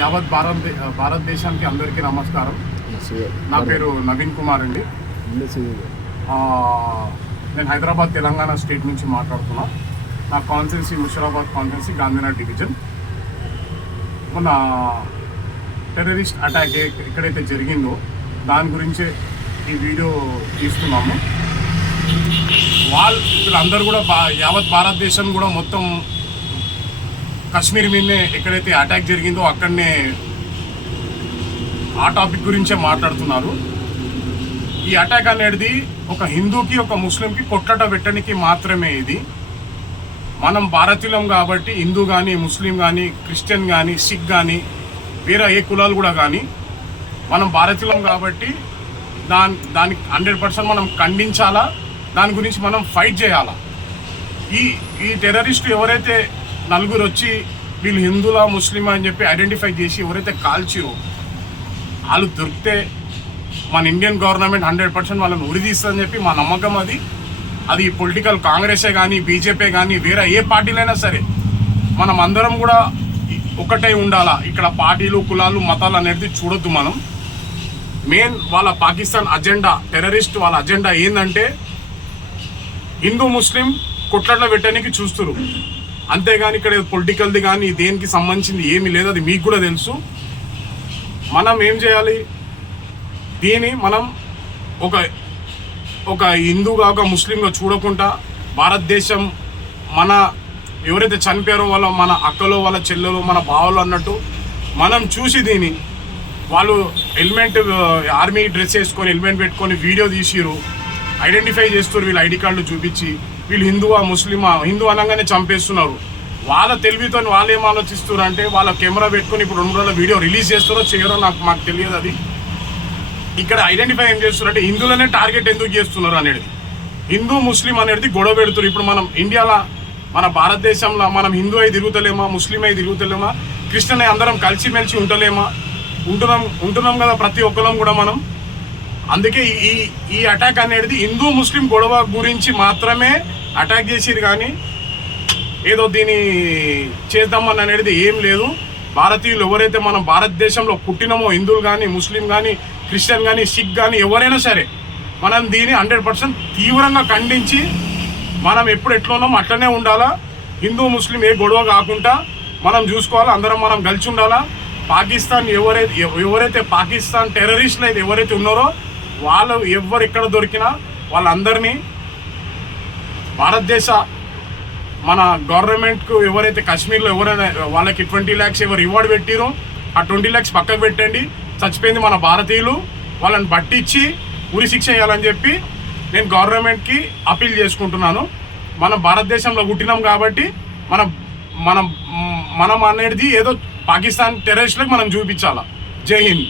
యావత్ భారతదేశానికి అందరికీ నమస్కారం. నా పేరు నవీన్ కుమార్ అండి. నేను హైదరాబాద్ తెలంగాణ స్టేట్ నుంచి మాట్లాడుతున్నా. నా constituency Musheerabad constituency Gandhinagar division. మన టెర్రరిస్ట్ అటాక్ ఎక్కడైతే జరిగిందో దాని గురించే ఈ వీడియో తీస్తున్నాము. వీళ్ళందరూ కూడా యావత్ భారతదేశం కూడా మొత్తం కశ్మీర్ మీదనే ఎక్కడైతే అటాక్ జరిగిందో అక్కడనే ఆ టాపిక్ గురించే మాట్లాడుతున్నారు. ఈ అటాక్ అనేది ఒక హిందూకి ఒక ముస్లింకి కొట్టట పెట్టడానికి మాత్రమే. ఇది మనం భారతీయులం కాబట్టి హిందూ కానీ ముస్లిం కానీ క్రిస్టియన్ కానీ సిక్ కానీ వేరే ఏ కులాలు కూడా కానీ మనం భారతీయులం కాబట్టి దానికి 100% మనం ఖండించాలా. దాని గురించి మనం ఫైట్ చేయాలా. ఈ టెర్రరిస్టు ఎవరైతే నలుగురు వచ్చి వీళ్ళు హిందువులా ముస్లిమా అని చెప్పి ఐడెంటిఫై చేసి ఎవరైతే కాల్చిరో వాళ్ళు దొరికితే మన ఇండియన్ గవర్నమెంట్ 100% వాళ్ళని ఉరిదీస్తుందని చెప్పి మా నమ్మకం. అది పొలిటికల్ కాంగ్రెసే కానీ బీజేపీ కానీ వేరే ఏ పార్టీలైనా సరే మనం అందరం కూడా ఒకటే ఉండాలా. ఇక్కడ పార్టీలు కులాలు మతాలు అనేది చూడొద్దు. మనం మెయిన్ వాళ్ళ పాకిస్తాన్ అజెండా, టెర్రరిస్ట్ వాళ్ళ అజెండా ఏంటంటే హిందూ ముస్లిం కొట్లాట్ల పెట్టడానికి చూస్తున్నారు. అంతేగాని ఇక్కడ పొలిటికల్ది కానీ దేనికి సంబంధించింది ఏమీ లేదు. అది మీకు కూడా తెలుసు. మనం ఏం చేయాలి, దీన్ని మనం ఒక హిందూగా ఒక ముస్లింగా చూడకుండా భారతదేశం మన ఎవరైతే చనిపోయారో వాళ్ళ మన అక్కలో వాళ్ళ చెల్లెలో మన బావలు అన్నట్టు మనం చూసి దీన్ని వాళ్ళు హెల్మెట్ ఆర్మీ డ్రెస్ వేసుకొని హెల్మెట్ పెట్టుకొని వీడియో తీసిరు, ఐడెంటిఫై చేస్తారు. వీళ్ళు ఐడి కార్డులు చూపించి వీళ్ళు హిందువా ముస్లిమా, హిందూ అనగానే చంపేస్తున్నారు. వాళ్ళ తెలివితో వాళ్ళు ఏం ఆలోచిస్తున్నారు అంటే వాళ్ళ కెమెరా పెట్టుకొని ఇప్పుడు 2 రోజుల వీడియో రిలీజ్ చేస్తారో చేయరో మాకు తెలియదు. అది ఇక్కడ ఐడెంటిఫై ఏం చేస్తున్నారు అంటే హిందువులనే టార్గెట్ ఎందుకు చేస్తున్నారు అనేది, హిందూ ముస్లిం అనేది గొడవ పెడుతున్నారు. ఇప్పుడు మనం ఇండియాలో మన భారతదేశంలో మనం హిందూ అయి తిరుగుతలేమా, ముస్లిం అయి తిరుగుతలేమా, క్రిస్టియన్ అయి అందరం కలిసిమెలిసి ఉంటున్నాం కదా ప్రతి ఒక్కరం కూడా మనం. అందుకే ఈ అటాక్ అనేది హిందూ ముస్లిం గొడవ గురించి మాత్రమే అటాక్ చేసిరు కానీ ఏదో దీన్ని చేద్దామని అనేది ఏం లేదు. భారతీయులు ఎవరైతే మనం భారతదేశంలో పుట్టినామో హిందువులు కానీ ముస్లిం కానీ క్రిస్టియన్ కానీ సిక్ కానీ ఎవరైనా సరే మనం దీన్ని 100% తీవ్రంగా ఖండించి మనం ఎప్పుడు ఎట్లా ఉన్నామో అట్లనే ఉండాలా. హిందూ ముస్లిం ఏ గొడవ కాకుండా మనం చూసుకోవాలా. అందరం మనం కలిసి ఉండాలా. పాకిస్తాన్ ఎవరైతే పాకిస్తాన్ టెర్రరిస్టులు అయితే ఎవరైతే ఉన్నారో వాళ్ళు ఎవరు ఎక్కడ దొరికినా వాళ్ళందరినీ భారతదేశ మన గవర్నమెంట్కు ఎవరైతే కాశ్మీర్లో ఎవరైనా వాళ్ళకి 20 lakhs ఎవరు రివార్డ్ పెట్టిరో ఆ 20 lakhs పక్కకు పెట్టండి. చచ్చిపోయింది మన భారతీయులు, వాళ్ళని పట్టించి ఉరి శిక్ష చేయాలని చెప్పి నేను గవర్నమెంట్కి అప్పీల్ చేసుకుంటున్నాను. మనం భారతదేశంలో పుట్టినాం కాబట్టి మనం అనేది ఏదో పాకిస్తాన్ టెర్రరిస్టులకు మనం చూపించాలా. జై హింద్.